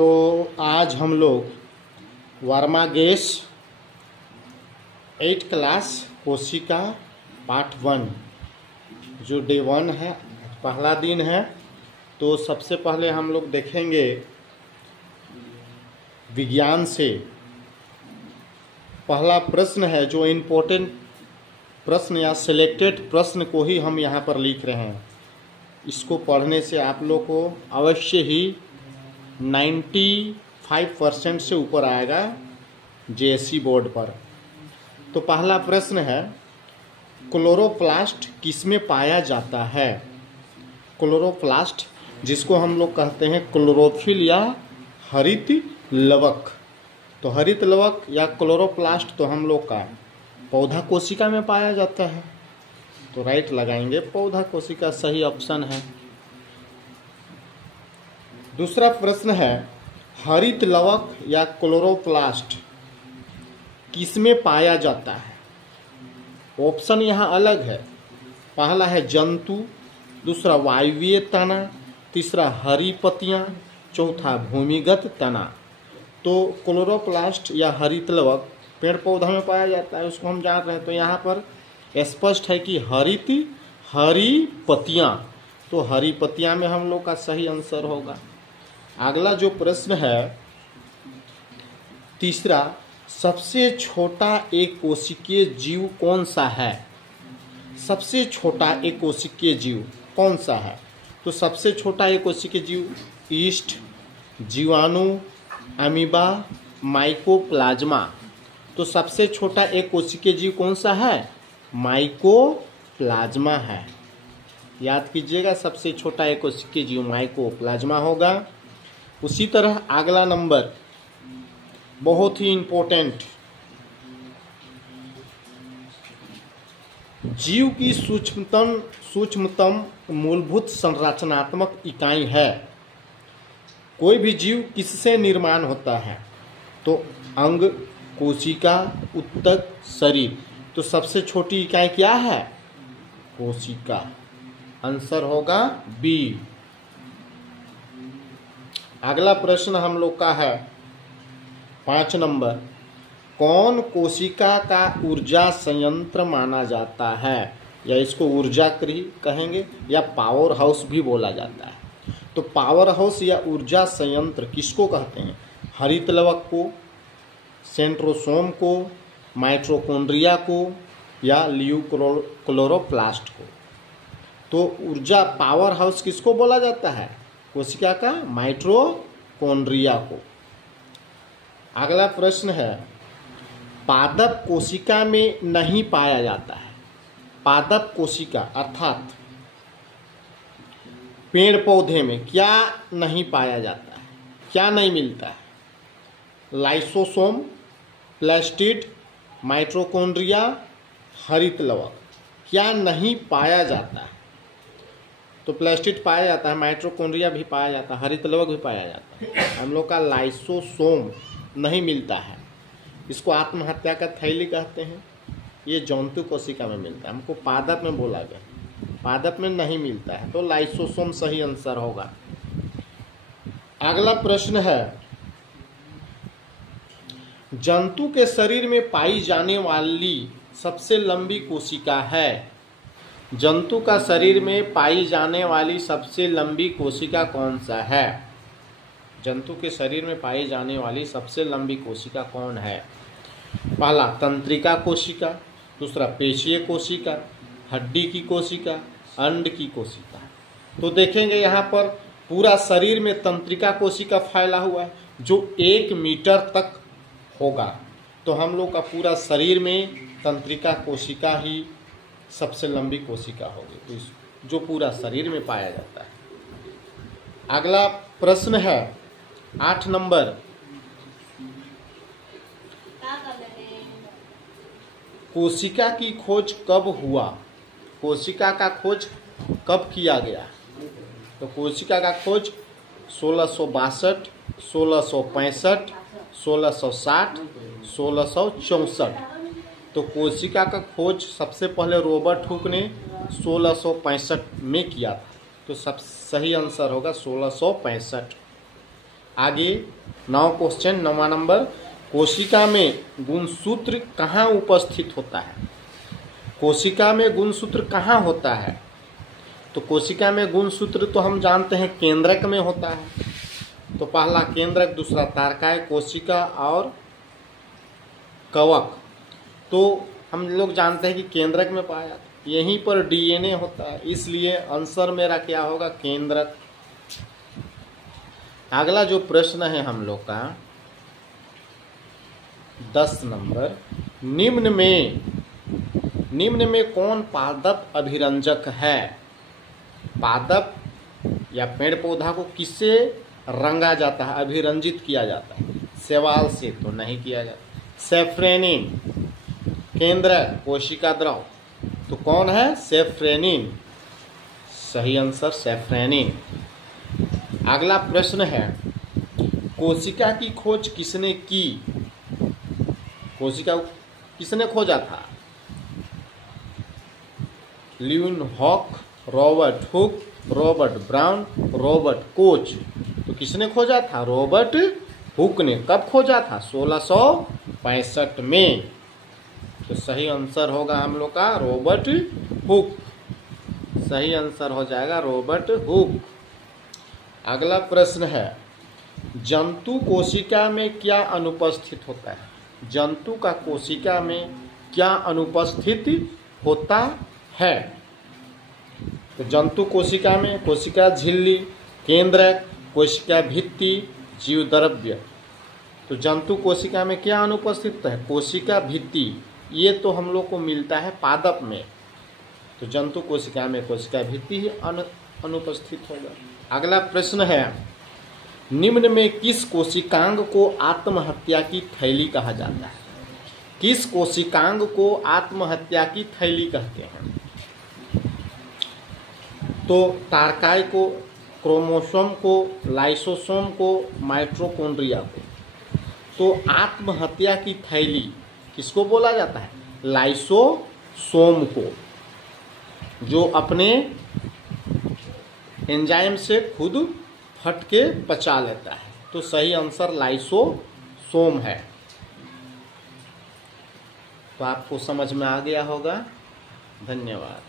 तो आज हम लोग वर्मा गैस 8 क्लास कोशिका पार्ट 1 जो डे 1 है, पहला दिन है। तो सबसे पहले हम लोग देखेंगे विज्ञान से पहला प्रश्न है, जो इम्पोर्टेंट प्रश्न या सिलेक्टेड प्रश्न को ही हम यहाँ पर लिख रहे हैं। इसको पढ़ने से आप लोग को अवश्य ही 95% से ऊपर आएगा जेएससी बोर्ड पर। तो पहला प्रश्न है, क्लोरोप्लास्ट किसमें पाया जाता है? क्लोरोप्लास्ट जिसको हम लोग कहते हैं क्लोरोफिल या हरित लवक। तो हरित लवक या क्लोरोप्लास्ट तो हम लोग का पौधा कोशिका में पाया जाता है। तो राइट लगाएंगे, पौधा कोशिका सही ऑप्शन है। दूसरा प्रश्न है, हरित लवक या क्लोरोप्लास्ट किसमें पाया जाता है? ऑप्शन यहाँ अलग है। पहला है जंतु, दूसरा वायवीय तना, तीसरा हरी पत्तियां, चौथा भूमिगत तना। तो क्लोरोप्लास्ट या हरित लवक पेड़ पौधा में पाया जाता है, उसको हम जान रहे हैं। तो यहाँ पर स्पष्ट है कि हरी पत्तियां। तो हरी पत्तियां में हम लोग का सही आंसर होगा। अगला जो प्रश्न है तीसरा, सबसे छोटा एक कोशिकीय जीव कौन सा है? सबसे छोटा एक कोशिकीय जीव कौन सा है? तो सबसे छोटा एक कोशिकीय जीव ईस्ट, जीवाणु, अमीबा, माइकोप्लाज्मा। तो सबसे छोटा एक कोशिकीय जीव कौन सा है? माइकोप्लाज्मा है। याद कीजिएगा, सबसे छोटा एक कोशिकीय जीव माइकोप्लाज्मा होगा। उसी तरह अगला नंबर बहुत ही इंपॉर्टेंट, जीव की सूक्ष्मतम मूलभूत संरचनात्मक इकाई है। कोई भी जीव किससे निर्माण होता है? तो अंग, कोशिका, उत्तक, शरीर। तो सबसे छोटी इकाई क्या है? कोशिका। आंसर होगा बी। अगला प्रश्न हम लोग का है 5 नंबर, कौन कोशिका का ऊर्जा संयंत्र माना जाता है? या इसको ऊर्जा गृह कहेंगे या पावर हाउस भी बोला जाता है। तो पावर हाउस या ऊर्जा संयंत्र किसको कहते हैं? हरित लवक को, सेंट्रोसोम को, माइटोकॉन्ड्रिया को या ल्यूक्लोरोप्लास्ट को। तो ऊर्जा पावर हाउस किसको बोला जाता है? कोशिका का माइटोकॉन्ड्रिया को। अगला प्रश्न है, पादप कोशिका में नहीं पाया जाता है। पादप कोशिका अर्थात पेड़ पौधे में क्या नहीं पाया जाता है? क्या नहीं मिलता है? लाइसोसोम, प्लास्टिड, माइटोकॉन्ड्रिया, हरित लवक। क्या नहीं पाया जाता है? तो प्लास्टिड पाया जाता है, माइटोकॉन्ड्रिया भी पाया जाता है, हरित लवक भी पाया जाता है। हम लोग का लाइसोसोम नहीं मिलता है। इसको आत्महत्या का थैली कहते हैं। ये जंतु कोशिका में मिलता है। हमको पादप में बोला गया, पादप में नहीं मिलता है। तो लाइसोसोम सही आंसर होगा। अगला प्रश्न है, जंतु के शरीर में पाई जाने वाली सबसे लंबी कोशिका है। जंतु का शरीर में पाई जाने वाली सबसे लंबी कोशिका कौन सा है? जंतु के शरीर में पाई जाने वाली सबसे लंबी कोशिका कौन है? पहला तंत्रिका कोशिका, दूसरा पेशीय कोशिका, हड्डी की कोशिका, अंड की कोशिका। तो देखेंगे यहाँ पर पूरा शरीर में तंत्रिका कोशिका फैला हुआ है जो 1 मीटर तक होगा। तो हम लोग का पूरा शरीर में तंत्रिका कोशिका ही सबसे लंबी कोशिका होगी, तो जो पूरा शरीर में पाया जाता है। अगला प्रश्न है 8 नंबर, कोशिका की खोज कब हुआ? कोशिका का खोज कब किया गया? तो कोशिका का खोज 1662, 1665, 1660, 1664। तो कोशिका का खोज सबसे पहले रॉबर्ट हुक ने 1665 में किया था। तो सब सही आंसर होगा 1665। आगे 9वां नंबर, कोशिका में गुणसूत्र कहाँ उपस्थित होता है? कोशिका में गुणसूत्र कहाँ होता है? तो कोशिका में गुणसूत्र तो हम जानते हैं केंद्रक में होता है। तो पहला केंद्रक, दूसरा तारकाय कोशिका और कवक। तो हम लोग जानते हैं कि केंद्रक में पाया, यहीं पर डीएनए होता है, इसलिए आंसर मेरा क्या होगा? केंद्रक। अगला जो प्रश्न है हम लोग का 10 नंबर, निम्न में कौन पादप अभिरंजक है? पादप या पेड़ पौधा को किससे रंगा जाता है, अभिरंजित किया जाता है? शैवाल से तो नहीं किया जाता। सेफ्रेनिन, केंद्रक, कोशिका द्रव, तो कौन है? सेफ्रेनिन। सही आंसर सेफ्रेनिन। अगला प्रश्न है, कोशिका की खोज किसने की? कोशिका किसने खोजा था? Leeuwenhoek, Robert Hooke, Robert brown, Robert Koch. तो किसने खोजा था? रॉबर्ट हुक ने। कब खोजा था? 1665 में। तो सही आंसर होगा हम लोग का रॉबर्ट हुक। सही आंसर हो जाएगा रॉबर्ट हुक। अगला प्रश्न है, जंतु कोशिका में क्या अनुपस्थित होता है? जंतु का कोशिका में क्या अनुपस्थित होता है? तो जंतु कोशिका में कोशिका झिल्ली, केंद्रक, कोशिका भित्ति, जीवद्रव्य। तो जंतु कोशिका में क्या अनुपस्थित है? कोशिका भित्ति। ये तो हम लोग को मिलता है पादप में। तो जंतु कोशिका में कोशिका भित्ति ही अनुपस्थित होगा। अगला प्रश्न है, निम्न में किस कोशिकांग को आत्महत्या की थैली कहा जाता है? किस कोशिकांग को आत्महत्या की थैली कहते हैं? तो तारकाय को, क्रोमोसोम को, लाइसोसोम को, माइटोकॉन्ड्रिया को। तो आत्महत्या की थैली किसको बोला जाता है? लाइसोसोम को, जो अपने एंजाइम से खुद फट के पचा लेता है। तो सही आंसर लाइसोसोम है। तो आपको समझ में आ गया होगा। धन्यवाद।